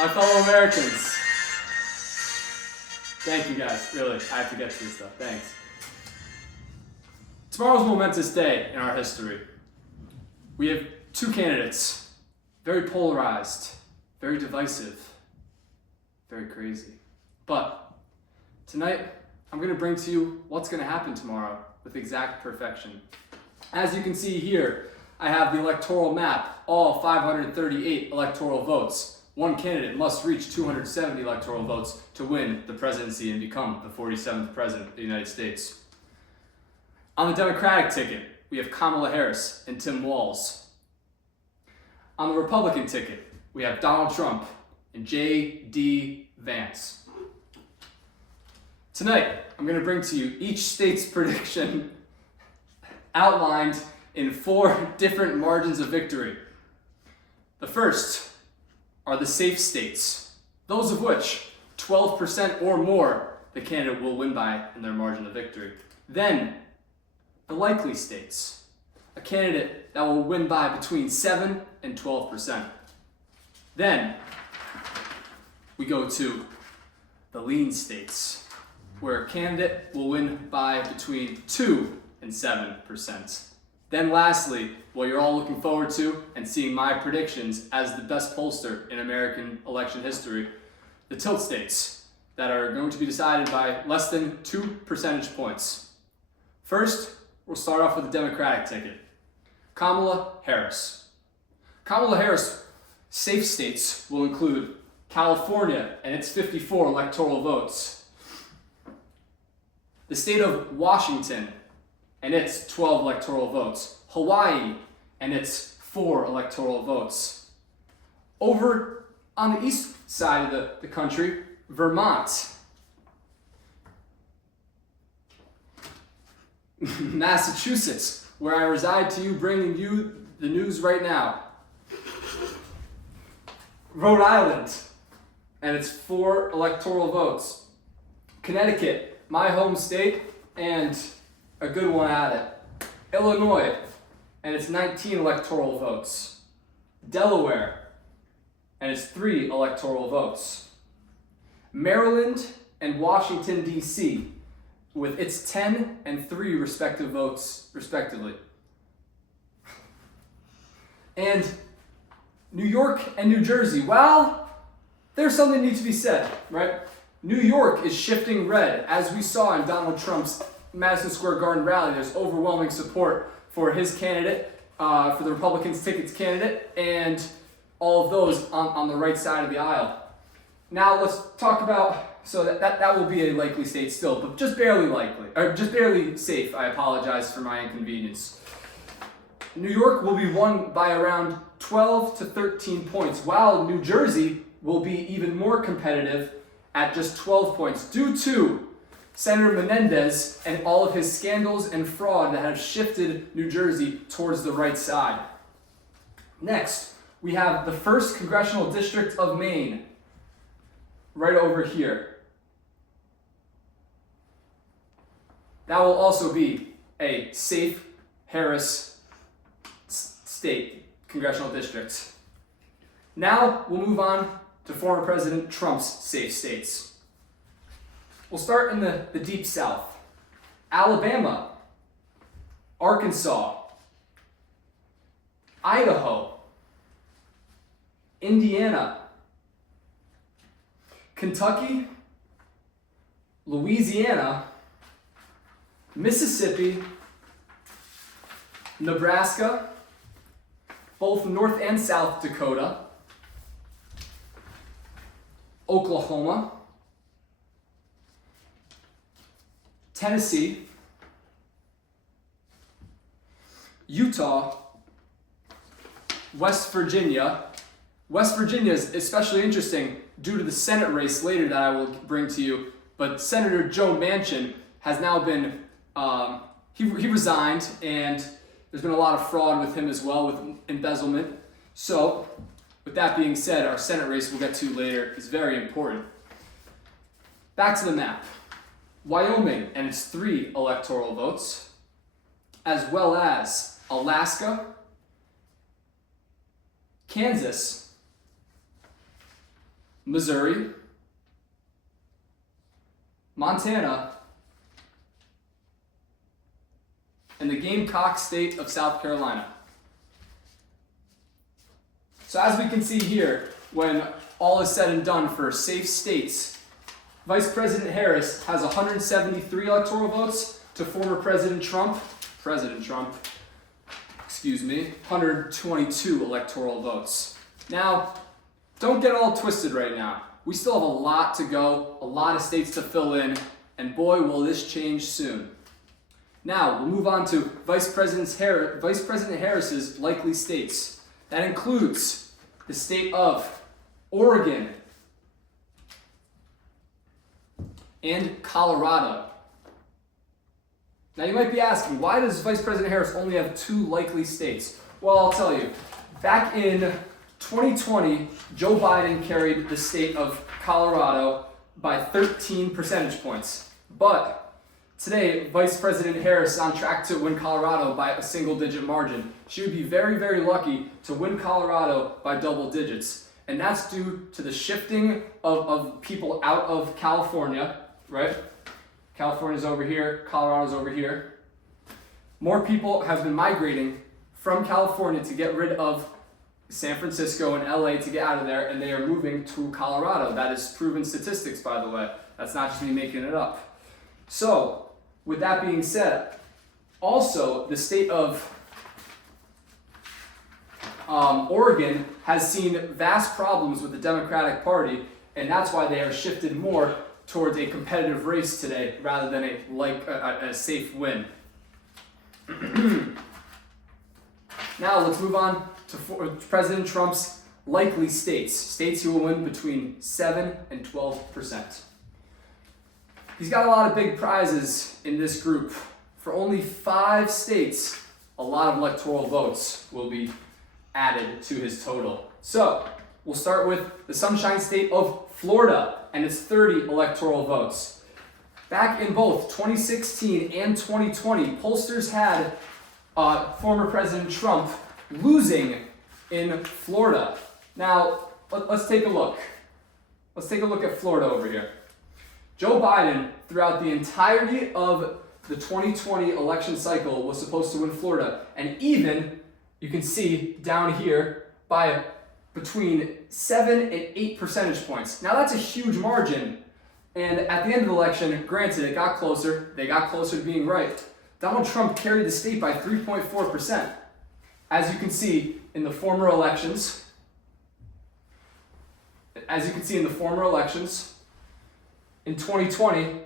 my fellow Americans. Thank you guys, really. I have to get to this stuff. Thanks. Tomorrow's a momentous day in our history. We have two candidates, very polarized, very divisive, very crazy. But tonight, I'm going to bring to you what's going to happen tomorrow with exact perfection. As you can see here, I have the electoral map, all 538 electoral votes. One candidate must reach 270 electoral votes to win the presidency and become the 47th president of the United States. On the Democratic ticket, we have Kamala Harris and Tim Walz. On the Republican ticket, we have Donald Trump and J.D. Vance. Tonight, I'm going to bring to you each state's prediction outlined in 4 different margins of victory. The first are the safe states, those of which 12% or more the candidate will win by in their margin of victory. Then, the likely states, a candidate that will win by between 7 and 12%. Then, we go to the lean states, where a candidate will win by between 2 and 7%. Then lastly, what you're all looking forward to and seeing my predictions as the best pollster in American election history, the tilt states that are going to be decided by less than 2 percentage points. First, we'll start off with the Democratic ticket. Kamala Harris. Kamala Harris' safe states will include California and its 54 electoral votes, the state of Washington and its 12 electoral votes, Hawaii and its 4 electoral votes. Over on the east side of the country, Vermont, Massachusetts, where I reside to you, bringing you the news right now, Rhode Island and its 4 electoral votes, Connecticut, my home state, and a good one at it, Illinois and its 19 electoral votes, Delaware and its 3 electoral votes, Maryland and Washington, D.C., with its 10 and 3 respective votes, respectively. And New York and New Jersey, well, there's something that needs to be said, right? New York is shifting red, as we saw in Donald Trump's Madison Square Garden rally. There's overwhelming support for his candidate, for the Republicans' tickets candidate, and all of those on the right side of the aisle. Now let's talk about, so that will be a likely state still, but just barely likely, or just barely safe. I apologize for my inconvenience. New York will be won by around 12 to 13 points, while New Jersey will be even more competitive at just 12 points due to Senator Menendez and all of his scandals and fraud that have shifted New Jersey towards the right side. Next, we have the 1st Congressional District of Maine, right over here. That will also be a safe Harris state congressional district. Now we'll move on to former President Trump's safe states. We'll start in the deep south. Alabama, Arkansas, Idaho, Indiana, Kentucky, Louisiana, Mississippi, Nebraska, both North and South Dakota, Oklahoma, Tennessee, Utah, West Virginia. West Virginia is especially interesting due to the Senate race later that I will bring to you, but Senator Joe Manchin has now been, he resigned, and there's been a lot of fraud with him as well, with embezzlement. So, with that being said, our Senate race we'll get to later is very important. Back to the map. Wyoming and its 3 electoral votes, as well as Alaska, Kansas, Missouri, Montana, and the Gamecock state of South Carolina. So as we can see here, when all is said and done for safe states, Vice President Harris has 173 electoral votes to former President Trump, 122 electoral votes. Now, don't get all twisted right now. We still have a lot to go, a lot of states to fill in, and boy, will this change soon. Now, we'll move on to Vice President Harris's likely states. That includes the state of Oregon and Colorado. Now, you might be asking, why does Vice President Harris only have 2 likely states? Well, I'll tell you. Back in 2020, Joe Biden carried the state of Colorado by 13 percentage points. But today, Vice President Harris is on track to win Colorado by a single-digit margin. She would be very, very lucky to win Colorado by double digits. And that's due to the shifting of people out of California, right? California's over here, Colorado's over here. More people have been migrating from California to get rid of San Francisco and LA to get out of there, and they are moving to Colorado. That is proven statistics, by the way. That's not just me making it up. So, with that being said, also the state of Oregon has seen vast problems with the Democratic Party, and that's why they are shifted more towards a competitive race today rather than a safe win. Now let's move on to President Trump's likely states he will win between 7 and 12%. He's got a lot of big prizes in this group. For only 5 states, a lot of electoral votes will be added to his total. So, we'll start with the Sunshine State of Florida and its 30 electoral votes. Back in both 2016 and 2020, pollsters had former President Trump losing in Florida. Now, let's take a look. Let's take a look at Florida over here. Joe Biden, throughout the entirety of the 2020 election cycle, was supposed to win Florida. And even, you can see down here, by between 7 and 8 percentage points. Now that's a huge margin. And at the end of the election, granted, it got closer. They got closer to being right. Donald Trump carried the state by 3.4%. As you can see in the former elections, in 2020,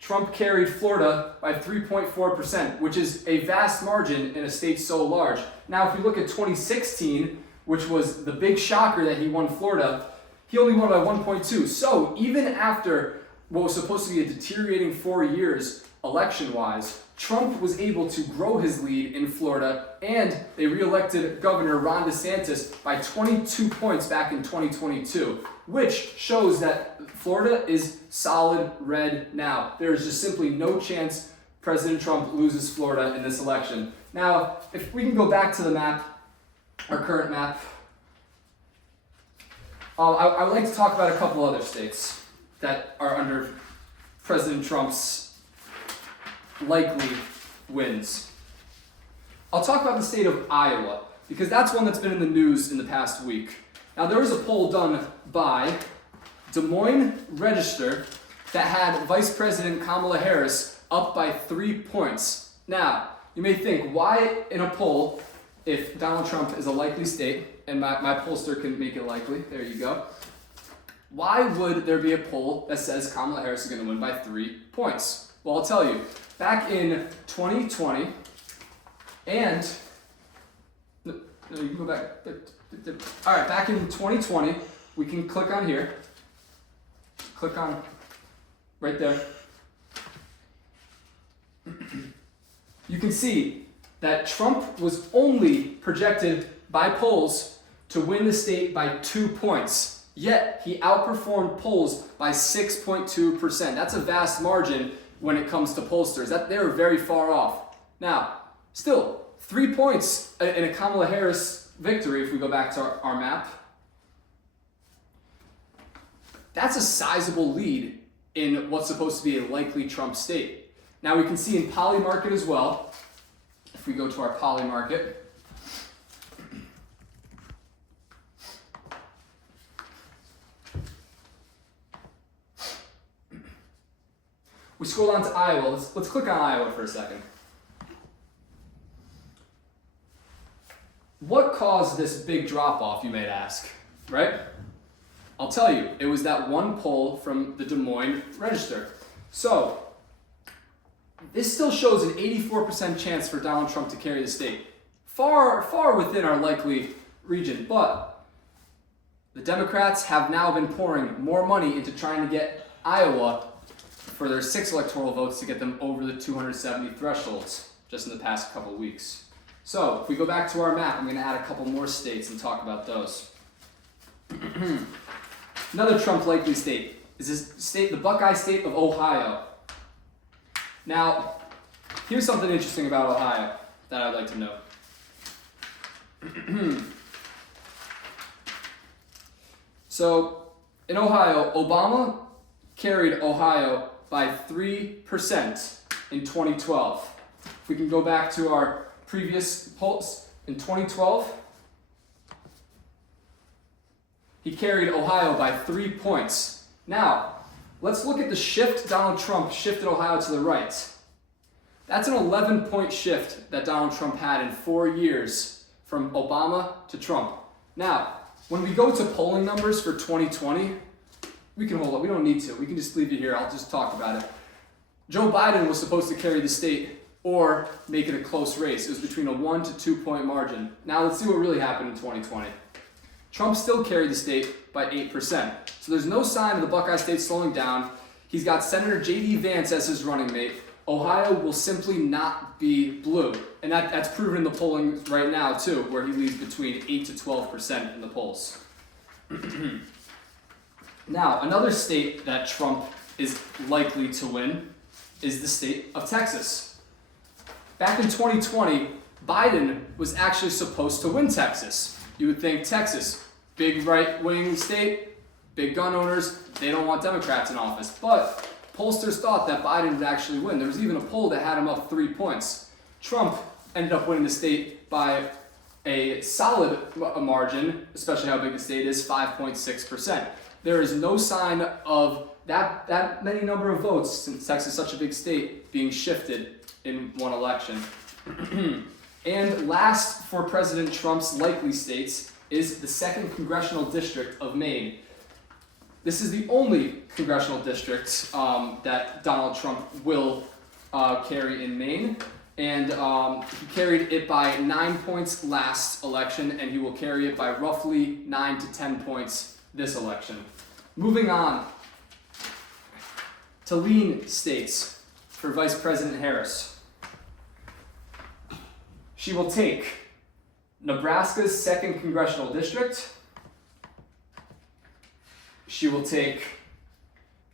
Trump carried Florida by 3.4%, which is a vast margin in a state so large. Now, if we look at 2016, which was the big shocker that he won Florida, he only won by 1.2. So even after what was supposed to be a deteriorating 4 years election-wise, Trump was able to grow his lead in Florida, and they re-elected Governor Ron DeSantis by 22 points back in 2022, which shows that Florida is solid red now. There is just simply no chance President Trump loses Florida in this election. Now, if we can go back to the map, our current map, I would like to talk about a couple other states that are under President Trump's likely wins. I'll talk about the state of Iowa, because that's one that's been in the news in the past week. Now, there was a poll done by Des Moines Register that had Vice President Kamala Harris up by 3 points. Now, you may think, why in a poll, if Donald Trump is a likely state, and my pollster can make it likely, there you go, why would there be a poll that says Kamala Harris is going to win by 3 points? Well, I'll tell you, back in 2020, and, no, you can go back, all right, back in 2020, we can click on here, click on right there. You can see that Trump was only projected by polls to win the state by 2 points, yet he outperformed polls by 6.2%. That's a vast margin when it comes to pollsters. They're very far off. Now, still, 3 points in a Kamala Harris victory, if we go back to our map. That's a sizable lead in what's supposed to be a likely Trump state. Now we can see in Polymarket as well, if we go to our Polymarket, we scroll down to Iowa. Let's click on Iowa for a second. What caused this big drop off, you may ask, right? I'll tell you, it was that one poll from the Des Moines Register. So, this still shows an 84% chance for Donald Trump to carry the state. Far, far within our likely region, but the Democrats have now been pouring more money into trying to get Iowa for their 6 electoral votes to get them over the 270 thresholds just in the past couple of weeks. So, if we go back to our map, I'm going to add a couple more states and talk about those. Another Trump likely state is this state, the Buckeye State of Ohio. Now, here's something interesting about Ohio that I'd like to note. So, in Ohio, Obama carried Ohio by 3% in 2012. If we can go back to our previous polls, in 2012, he carried Ohio by 3 points. Now, let's look at the shift Donald Trump shifted Ohio to the right. That's an 11-point shift that Donald Trump had in 4 years from Obama to Trump. Now, when we go to polling numbers for 2020, we can hold up. We don't need to. We can just leave it here. I'll just talk about it. Joe Biden was supposed to carry the state or make it a close race. It was between a 1 to 2 point margin. Now let's see what really happened in 2020. Trump still carried the state by 8%. So there's no sign of the Buckeye State slowing down. He's got Senator J.D. Vance as his running mate. Ohio will simply not be blue. And that's proven in the polling right now too, where he leads between 8 to 12% in the polls. Now, another state that Trump is likely to win is the state of Texas. Back in 2020, Biden was actually supposed to win Texas. You would think Texas, big right-wing state, big gun owners, they don't want Democrats in office. But pollsters thought that Biden would actually win. There was even a poll that had him up 3 points. Trump ended up winning the state by a solid margin, especially how big the state is, 5.6%. There is no sign of that many number of votes, since Texas is such a big state, being shifted in one election. And last for President Trump's likely states is the 2nd Congressional District of Maine. This is the only congressional district that Donald Trump will carry in Maine. And he carried it by 9 points last election, and he will carry it by roughly 9 to 10 points this election. Moving on to lean states for Vice President Harris. She will take Nebraska's 2nd Congressional District. She will take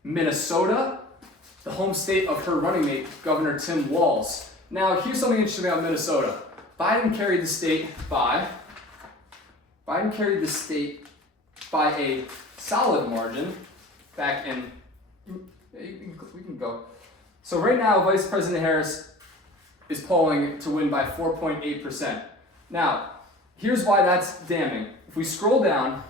Minnesota, the home state of her running mate, Governor Tim Walz. Now, here's something interesting about Minnesota. Biden carried the state by a solid margin back in, we can go. So right now, Vice President Harris is polling to win by 4.8%. Now, here's why that's damning. If we scroll down,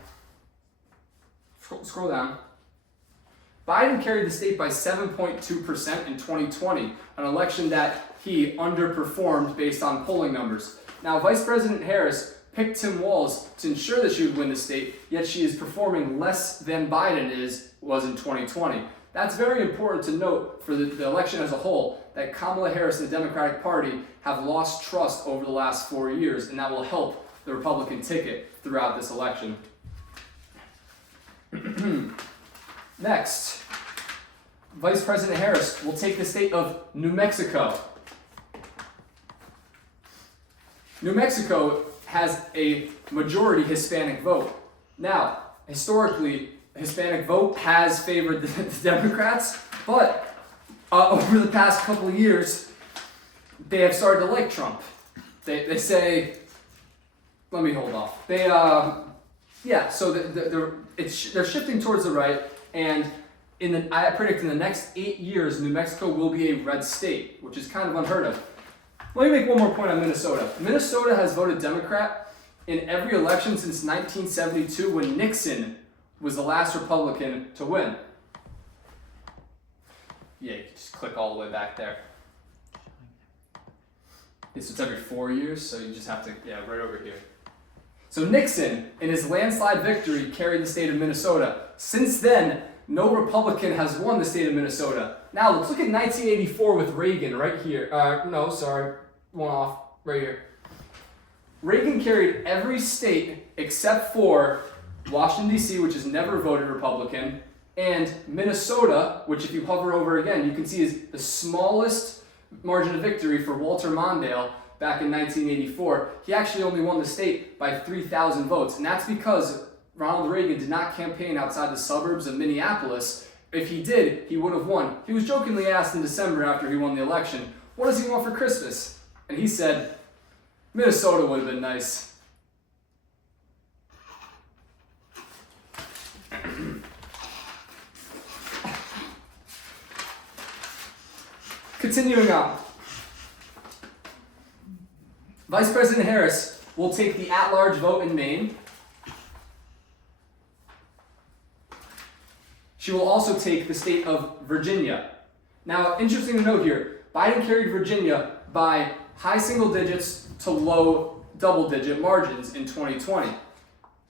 Biden carried the state by 7.2% in 2020, an election that he underperformed based on polling numbers. Now, Vice President Harris picked Tim Walz to ensure that she would win the state, yet she is performing less than Biden was in 2020. That's very important to note for the election as a whole, that Kamala Harris and the Democratic Party have lost trust over the last 4 years, and that will help the Republican ticket throughout this election. Next, Vice President Harris will take the state of New Mexico. New Mexico has a majority Hispanic vote. Now, historically, Hispanic vote has favored the Democrats, but over the past couple of years, they have started to like Trump. They say, let me hold off. So they're shifting towards the right, And I predict in the next 8 years, New Mexico will be a red state, which is kind of unheard of. Let me make one more point on Minnesota. Minnesota has voted Democrat in every election since 1972 when Nixon was the last Republican to win. Yeah, you can just click all the way back there. So it's every 4 years, so you just have to, right over here. So Nixon, in his landslide victory, carried the state of Minnesota. Since then, no Republican has won the state of Minnesota. Now, let's look at 1984 with Reagan right here. One off, right here. Reagan carried every state except for Washington, D.C., which has never voted Republican, and Minnesota, which if you hover over again, you can see is the smallest margin of victory for Walter Mondale back in 1984. He actually only won the state by 3,000 votes, and that's because Ronald Reagan did not campaign outside the suburbs of Minneapolis. If he did, he would have won. He was jokingly asked in December after he won the election, what does he want for Christmas? And he said, Minnesota would have been nice. Continuing on. Vice President Harris will take the at-large vote in Maine. She will also take the state of Virginia. Now, interesting to note here, Biden carried Virginia by high single digits to low double-digit margins in 2020.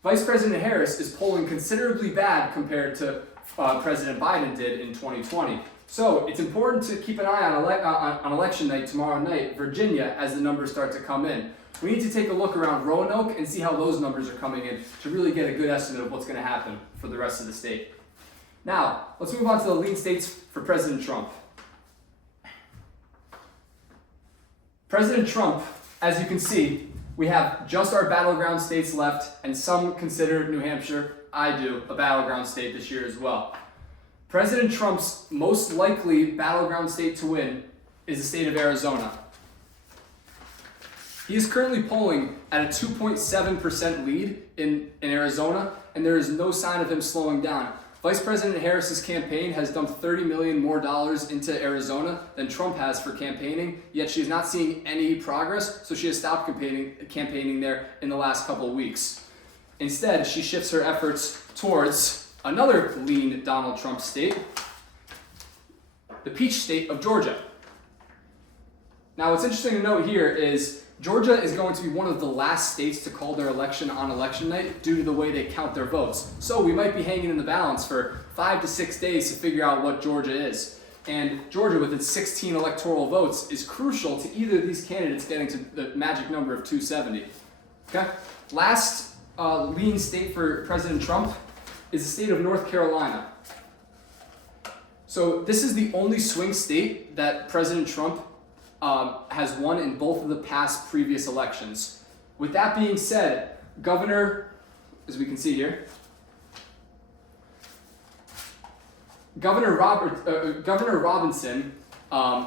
Vice President Harris is polling considerably bad compared to President Biden did in 2020. So it's important to keep an eye on election night tomorrow night, Virginia, as the numbers start to come in. We need to take a look around Roanoke and see how those numbers are coming in to really get a good estimate of what's going to happen for the rest of the state. Now, let's move on to the lean states for President Trump. President Trump, as you can see, we have just our battleground states left, and some consider New Hampshire, I do, a battleground state this year as well. President Trump's most likely battleground state to win is the state of Arizona. He is currently polling at a 2.7% lead in Arizona, and there is no sign of him slowing down. Vice President Harris's campaign has dumped $30 million more into Arizona than Trump has for campaigning, yet she is not seeing any progress, so she has stopped campaigning there in the last couple of weeks. Instead, she shifts her efforts towards another lean Donald Trump state, the peach state of Georgia. Now, what's interesting to note here is Georgia is going to be one of the last states to call their election on election night due to the way they count their votes. So we might be hanging in the balance for 5 to 6 days to figure out what Georgia is. And Georgia, with its 16 electoral votes, is crucial to either of these candidates getting to the magic number of 270. Okay? Last lean state for President Trump is the state of North Carolina. So this is the only swing state that President Trump has won in both of the past previous elections. With that being said, Governor, as we can see here, Governor Robinson,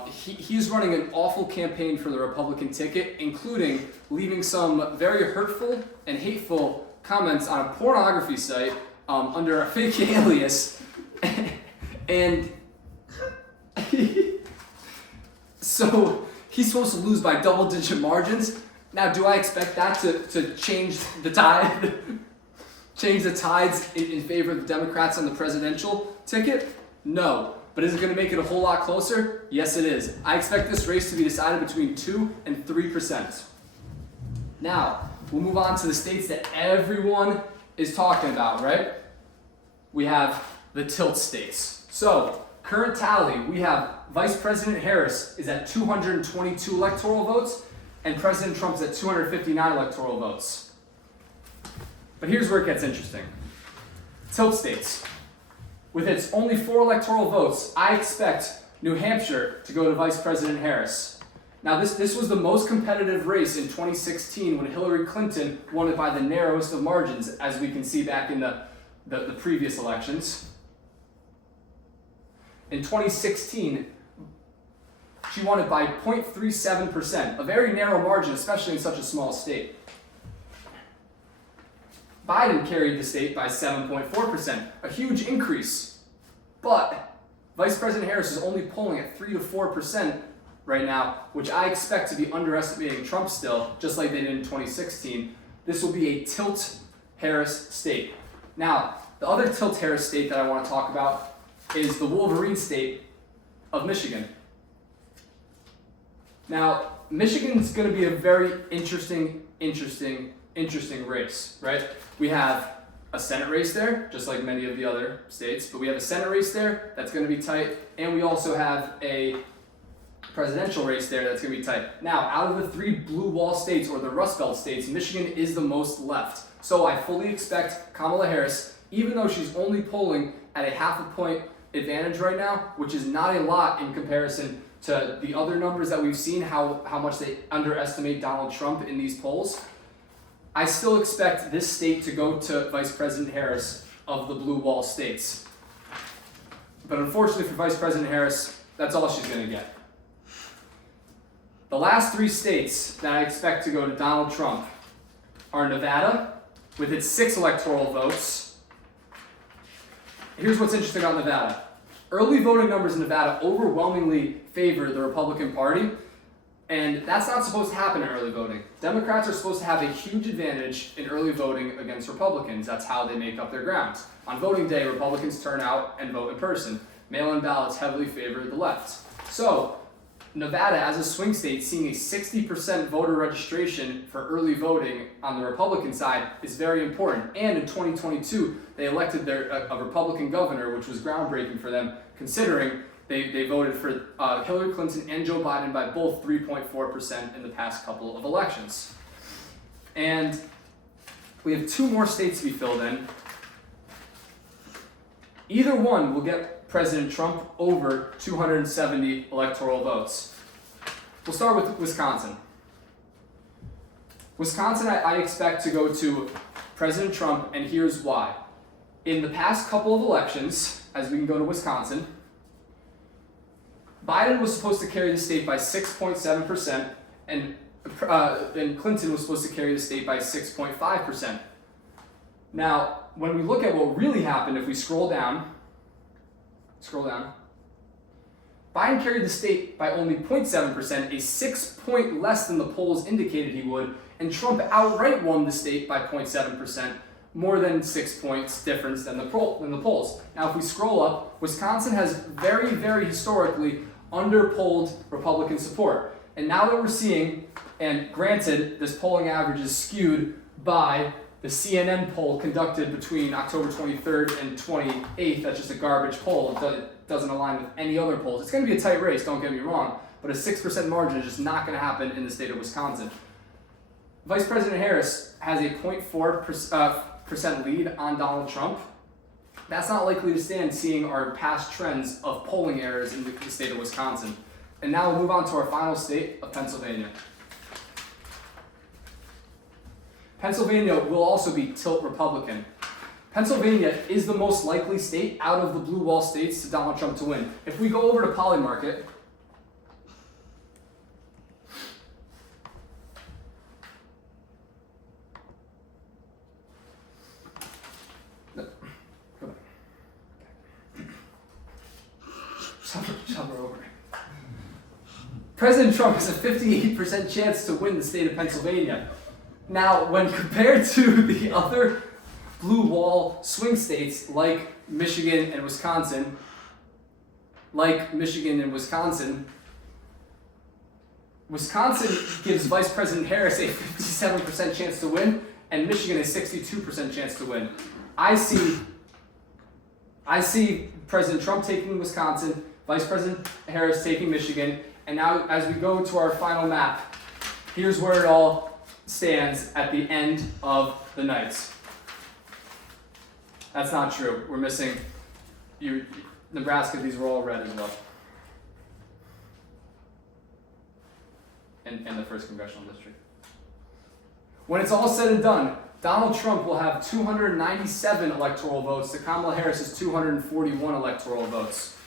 he's running an awful campaign for the Republican ticket, including leaving some very hurtful and hateful comments on a pornography site under a fake alias, and so he's supposed to lose by double-digit margins. Now, do I expect that to change the tide, change the tides in favor of the Democrats on the presidential ticket? No. But is it going to make it a whole lot closer? Yes, it is. I expect this race to be decided between 2 and 3%. Now, we'll move on to the states that everyone is talking about, right? We have the tilt states. So, current tally, we have Vice President Harris is at 222 electoral votes, and President Trump's at 259 electoral votes. But here's where it gets interesting. Tilt states. With its only 4 electoral votes, I expect New Hampshire to go to Vice President Harris. Now, this was the most competitive race in 2016 when Hillary Clinton won it by the narrowest of margins, as we can see back in the previous elections. In 2016, she won it by 0.37%, a very narrow margin, especially in such a small state. Biden carried the state by 7.4%, a huge increase But Vice President Harris is only polling at 3 to 4% right now, which I expect to be underestimating Trump still, just like they did in 2016. This will be a tilt Harris state. Now, the other tilt Harris state that I want to talk about is the Wolverine state of Michigan. Now, Michigan's going to be a very interesting race, right? We have a Senate race there, just like many of the other states, but we have a Senate race there that's going to be tight, and we also have a presidential race there that's going to be tight. Now, out of the 3 blue wall states, or the Rust Belt states, Michigan is the most left. So I fully expect Kamala Harris, even though she's only polling at a 0.5 point advantage right now, which is not a lot in comparison to the other numbers that we've seen, how much they underestimate Donald Trump in these polls, I still expect this state to go to Vice President Harris of the blue wall states. But unfortunately for Vice President Harris, that's all she's going to get. The last 3 states that I expect to go to Donald Trump are Nevada, with its 6 electoral votes. Here's what's interesting about Nevada. Early voting numbers in Nevada overwhelmingly favor the Republican Party, and that's not supposed to happen in early voting. Democrats are supposed to have a huge advantage in early voting against Republicans. That's how they make up their ground. On voting day, Republicans turn out and vote in person. Mail-in ballots heavily favor the left. So, Nevada, as a swing state, seeing a 60% voter registration for early voting on the Republican side is very important. And in 2022, they elected a Republican governor, which was groundbreaking for them, considering they voted for Hillary Clinton and Joe Biden by both 3.4% in the past couple of elections. And we have 2 more states to be filled in. Either one will get President Trump over 270 electoral votes. We'll start with Wisconsin. Wisconsin, I expect to go to President Trump, and here's why. In the past couple of elections, as we can go to Wisconsin, Biden was supposed to carry the state by 6.7%, and Clinton was supposed to carry the state by 6.5%. Now, when we look at what really happened, if we scroll down, Biden carried the state by only 0.7%, a 6 point less than the polls indicated he would, and Trump outright won the state by 0.7%, more than 6 points difference than the polls. Now, if we scroll up, Wisconsin has very, very historically underpolled Republican support. And now that we're seeing, and granted, this polling average is skewed by the CNN poll conducted between October 23rd and 28th, that's just a garbage poll. It doesn't align with any other polls. It's going to be a tight race, don't get me wrong, but a 6% margin is just not going to happen in the state of Wisconsin. Vice President Harris has a 0.4% lead on Donald Trump. That's not likely to stand, seeing our past trends of polling errors in the state of Wisconsin. And now we'll move on to our final state of Pennsylvania. Pennsylvania will also be tilt Republican. Pennsylvania is the most likely state out of the blue wall states to Donald Trump to win. If we go over to Polymarket, over. President Trump has a 58% chance to win the state of Pennsylvania. Now, when compared to the other blue wall swing states like Michigan and Wisconsin, Wisconsin gives Vice President Harris a 57% chance to win, and Michigan a 62% chance to win. I see President Trump taking Wisconsin, Vice President Harris taking Michigan, and now as we go to our final map, here's where it all stands at the end of the night. That's not true. We're missing Nebraska. These were all red as well. And the first congressional district. When it's all said and done, Donald Trump will have 297 electoral votes to Kamala Harris's 241 electoral votes.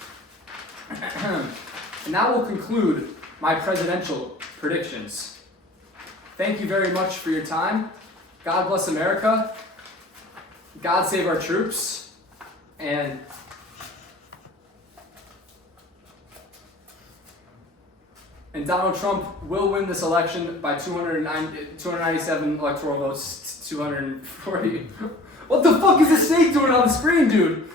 And that will conclude my presidential predictions. Thank you very much for your time. God bless America. God save our troops. And And Donald Trump will win this election by 297 electoral votes to 240. What the fuck is the snake doing on the screen, dude?